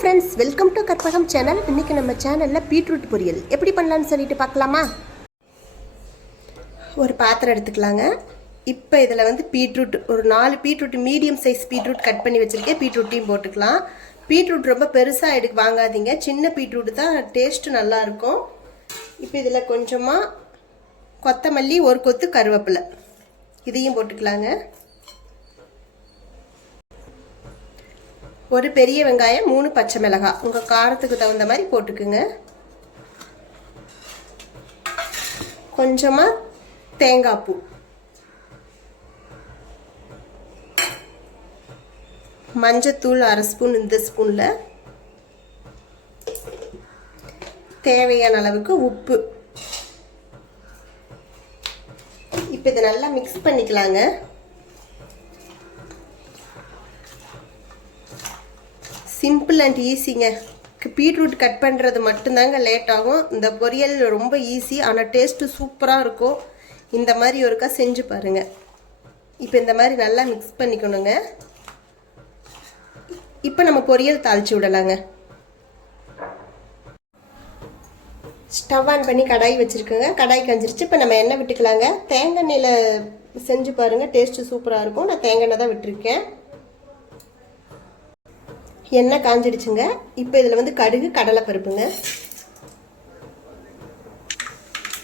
Friends, welcome to Karpagam channel. இன்றைக்கி நம்ம சேனலில் பீட்ரூட் பொரியல் எப்படி பண்ணலான்னு சொல்லிட்டு பார்க்கலாமா? ஒரு பாத்திரம் எடுத்துக்கலாங்க. இப்போ இதில் வந்து பீட்ரூட் ஒரு 4 beetroot medium size beetroot cut பண்ணி வச்சுருக்கேன். பீட்ரூட்டையும் போட்டுக்கலாம். பீட்ரூட் ரொம்ப பெருசாக வாங்காதீங்க, சின்ன பீட்ரூட் தான் டேஸ்ட்டு நல்லாயிருக்கும். இப்போ இதில் கொஞ்சமாக கொத்தமல்லி, ஒரு கொத்து கருவேப்பிலை இதையும் போட்டுக்கலாங்க. ஒரு பெரிய வெங்காயம், 3 பச்சை மிளகாய் உங்கள் காரத்துக்கு தகுந்த மாதிரி போட்டுக்குங்க. கொஞ்சமாக தேங்காய் பூ, மஞ்சத்தூள் 1/2 ஸ்பூன், இந்த ஸ்பூனில் தேவையான அளவுக்கு உப்பு. இப்போ இதை நல்லா மிக்ஸ் பண்ணிக்கலாங்க. சிம்பிள் அண்ட் ஈஸிங்க. பீட்ரூட் கட் பண்ணுறது மட்டும்தாங்க லேட் ஆகும். இந்த பொரியல் ரொம்ப ஈஸி, ஆனால் டேஸ்ட்டு சூப்பராக இருக்கும். இந்த மாதிரி ஒருக்கா செஞ்சு பாருங்கள். இப்போ இந்த மாதிரி நல்லா மிக்ஸ் பண்ணிக்கணுங்க. இப்போ நம்ம பொரியல் தாளித்து விடலாங்க. ஸ்டவ் ஆன் பண்ணி கடாய் வச்சுருக்கோங்க. கடாய் கஞ்சிருச்சு. இப்போ நம்ம எண்ணெய் விட்டுக்கலாங்க. தேங்காய் எண்ணெயில் செஞ்சு பாருங்கள், டேஸ்ட்டு சூப்பராக இருக்கும். நான் தேங்காய் எண்ணெய் தான் விட்டுருக்கேன். எண்ணெய் காஞ்சிடுச்சுங்க. இப்போ இதில் வந்து கடுகு, கடலை பருப்புங்க.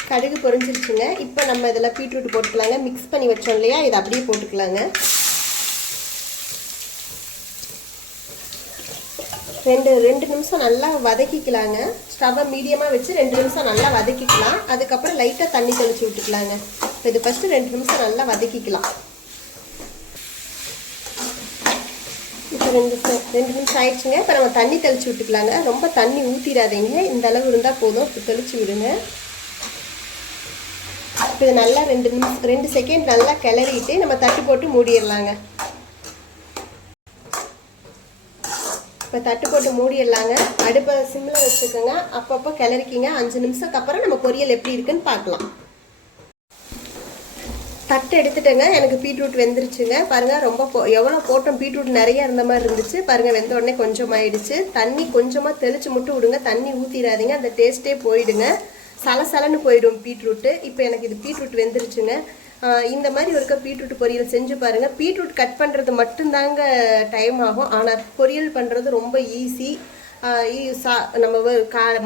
கடுகு பொரிஞ்சிருச்சுங்க. இப்போ நம்ம இதில் பீட்ரூட் போட்டுக்கலாங்க. மிக்ஸ் பண்ணி வச்சோம் இல்லையா, இதை அப்படியே போட்டுக்கலாங்க. ரெண்டு நிமிஷம் நல்லா வதக்கிக்கலாங்க. ஸ்டவ்வை மீடியமாக வச்சு 2 நிமிஷம் நல்லா வதக்கிக்கலாம். அதுக்கப்புறம் லைட்டாக தண்ணி தெளித்து விட்டுக்கலாங்க. இப்போ இது ஃபஸ்ட்டு 2 நிமிஷம் நல்லா வதக்கிக்கலாம். இப்போ 2 நிமிஷம் ஆயிடுச்சுங்க. இப்போ நம்ம தண்ணி தெளித்து விட்டுக்கலாங்க. ரொம்ப தண்ணி ஊற்றிடாதீங்க, இந்த அளவு இருந்தால் போதும். இப்போ தெளித்து விடுங்க. இப்போ இது நல்லா 2 செகண்ட் நல்லா கிளறிட்டு நம்ம தட்டு போட்டு மூடிடலாங்க. இப்போ தட்டு போட்டு மூடிடலாங்க. அடுப்பை சிம்மில் வச்சுக்கோங்க. அப்பப்போ கிளறிக்கிங்க. 5 நிமிஷத்துக்கு அப்புறம் நம்ம பொரியல் எப்படி இருக்குன்னு பார்க்கலாம். தட்டு எடுத்துட்டேங்க. எனக்கு பீட்ரூட் வெந்துருச்சுங்க. பாருங்கள், ரொம்ப எவ்வளோ போட்டோம், பீட்ரூட் நிறையா இருந்த மாதிரி இருந்துச்சு. பாருங்கள், வெந்த உடனே கொஞ்சம் ஆயிடுச்சு. தண்ணி கொஞ்சமாக தெளித்து மட்டும் விடுங்க. தண்ணி ஊற்றிடாதீங்க, அந்த டேஸ்ட்டே போயிடுங்க. சலசலன்னு போயிடும் பீட்ரூட்டு. இப்போ எனக்கு இது பீட்ரூட் வெந்துருச்சுங்க. இந்த மாதிரி ஒருக்க பீட்ரூட் பொரியல் செஞ்சு பாருங்கள். பீட்ரூட் கட் பண்ணுறது மட்டும்தாங்க டைம் ஆகும், ஆனால் பொரியல் பண்ணுறது ரொம்ப ஈஸி. நம்ம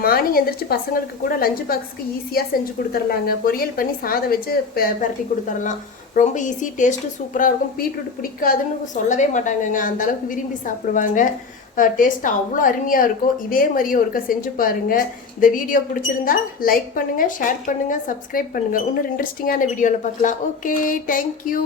மார்னிங் எழுந்திரிச்சு பசங்களுக்கு கூட லஞ்சு பாக்ஸுக்கு ஈஸியாக செஞ்சு கொடுத்துர்லாங்க. பொரியல் பண்ணி சாதம் வச்சு பரட்டி கொடுத்துடலாம். ரொம்ப ஈஸி, டேஸ்ட்டு சூப்பராக இருக்கும். பீட்ரூட் பிடிக்காதுன்னு சொல்லவே மாட்டாங்கங்க, அந்தளவுக்கு விரும்பி சாப்பிடுவாங்க. டேஸ்ட்டு அவ்வளோ அருமையாக இருக்கும். இதே மாதிரியே ஒருக்கா செஞ்சு பாருங்கள். இந்த வீடியோ பிடிச்சிருந்தா லைக் பண்ணுங்கள், ஷேர் பண்ணுங்கள், சப்ஸ்கிரைப் பண்ணுங்கள். இன்னொரு இன்ட்ரெஸ்டிங்கான வீடியோவில் பார்க்கலாம். Okay, thank you.